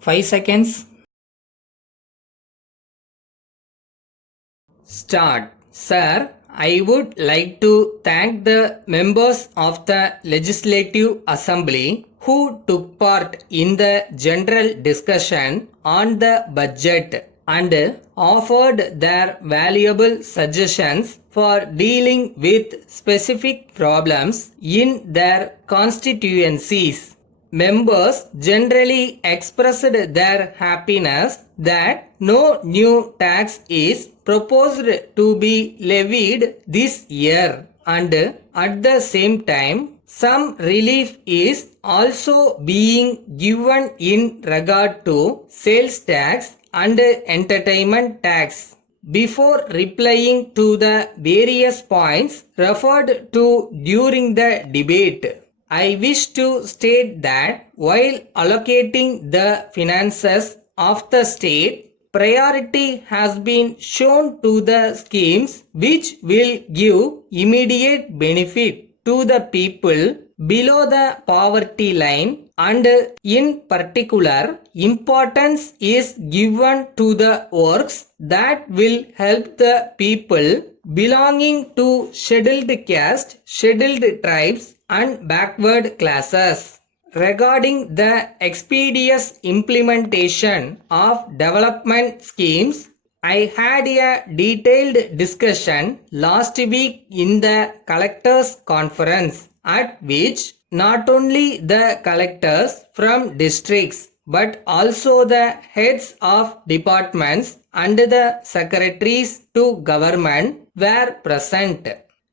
5 seconds. Start. Sir, I would like to thank the members of the Legislative Assembly who took part in the general discussion on the budget and offered their valuable suggestions for dealing with specific problems in their constituencies. Members generally expressed their happiness that no new tax is proposed to be levied this year, and at the same time, some relief is also being given in regard to sales tax and entertainment tax. Before replying to the various points referred to during the debate, I wish to state that while allocating the finances of the state, priority has been shown to the schemes which will give immediate benefit to the people below the poverty line, and in particular importance is given to the works that will help the people belonging to scheduled caste, scheduled tribes and backward classes. Regarding the expeditious implementation of development schemes, I had a detailed discussion last week in the collectors conference, at which not only the collectors from districts but also the heads of departments and the secretaries to government were present.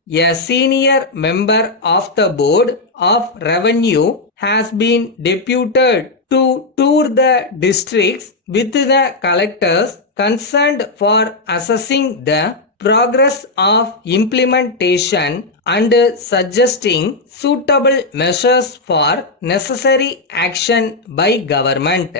A senior member of the Board of Revenue has been deputed to tour the districts with the collectors concerned for assessing the progress of implementation and suggesting suitable measures for necessary action by government.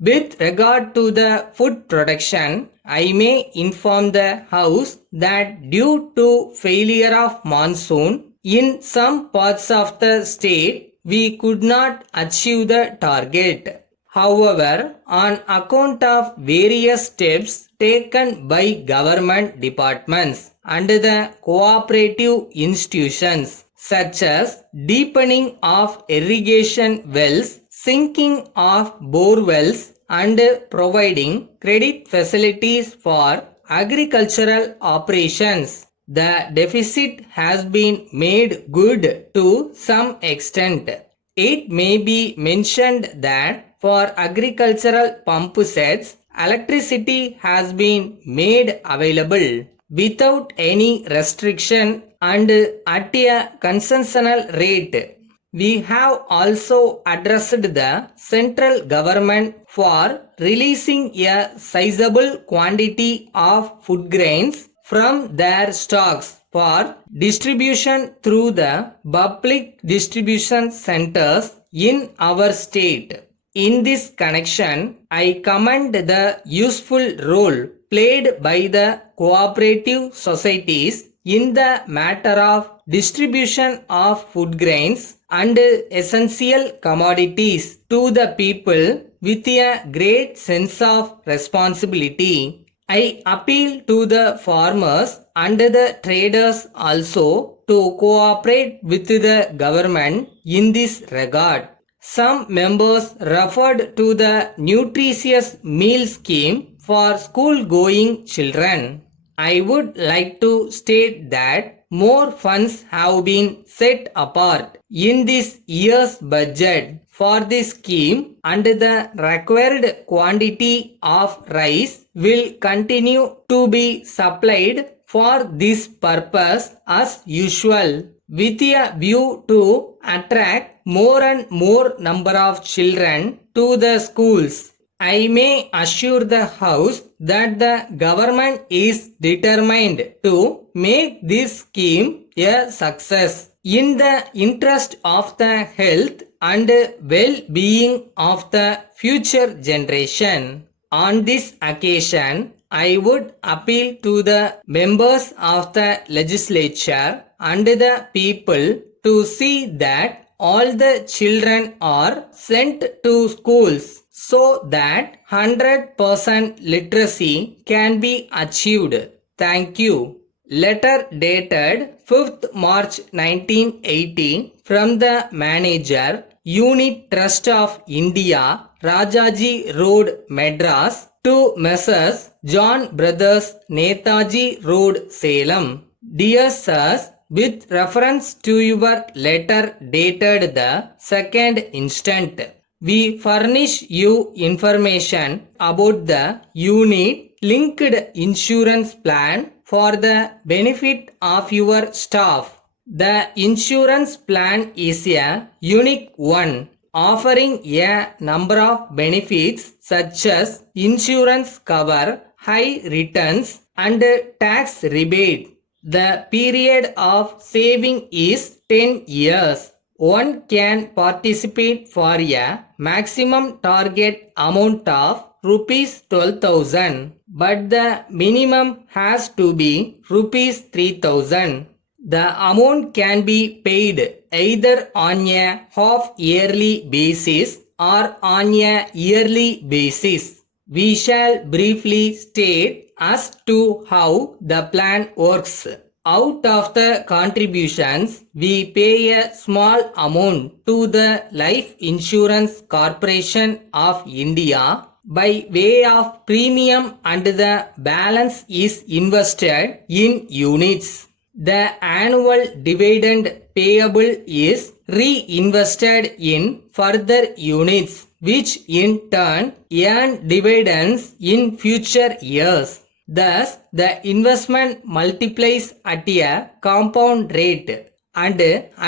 With regard to the food production, I may inform the House that due to failure of monsoon in some parts of the state, we could not achieve the target. However, on account of various steps taken by government departments and the cooperative institutions, such as deepening of irrigation wells, sinking of bore wells, and providing credit facilities for agricultural operations, the deficit has been made good to some extent. It may be mentioned that for agricultural pump sets, electricity has been made available without any restriction and at a concessional rate. We have also addressed the central government for releasing a sizable quantity of food grains from their stocks for distribution through the public distribution centers in our state. In this connection, I commend the useful role played by the cooperative societies in the matter of distribution of food grains and essential commodities to the people with a great sense of responsibility. I appeal to the farmers and the traders also to cooperate with the government in this regard. Some members referred to the nutritious meal scheme for school-going children. I would like to state that more funds have been set apart in this year's budget for this scheme, and the required quantity of rice will continue to be supplied for this purpose as usual, with a view to attract more and more number of children to the schools. I may assure the House that the government is determined to make this scheme a success in the interest of the health and well-being of the future generation. On this occasion, I would appeal to the members of the legislature and the people to see that all the children are sent to schools so that 100% literacy can be achieved. Thank you. Letter dated 5th March 1980 from the manager, Unit Trust of India, Rajaji Road, Madras, to Messrs. John Brothers, Netaji Road, Salem. Dear Sirs, with reference to your letter dated the 2nd instant, we furnish you information about the unit linked insurance plan for the benefit of your staff. The insurance plan is a unique one, offering a number of benefits such as insurance cover, high returns, and tax rebate. The period of saving is 10 years. One can participate for a maximum target amount of rupees 12,000, but the minimum has to be rupees 3,000. The amount can be paid either on a half-yearly basis or on a yearly basis. We shall briefly state as to how the plan works. Out of the contributions, we pay a small amount to the Life Insurance Corporation of India by way of premium, and the balance is invested in units. The annual dividend payable is reinvested in further units, which in turn earn dividends in future years. Thus, the investment multiplies at a compound rate, and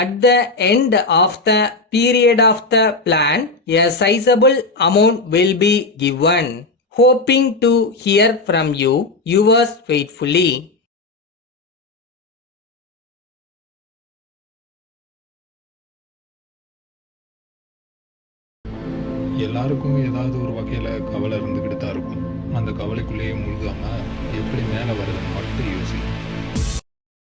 at the end of the period of the plan, a sizable amount will be given. Hoping to hear from you, yours faithfully. எல்லாருக்கும் ஏதாவது ஒரு வகையில் கவலை இருந்துக்கிட்டு தான் இருக்கும். அந்த கவலைக்குள்ளேயே முழுகாமல் எப்படி மேலே வருதுன்னு மட்டும் யோசி.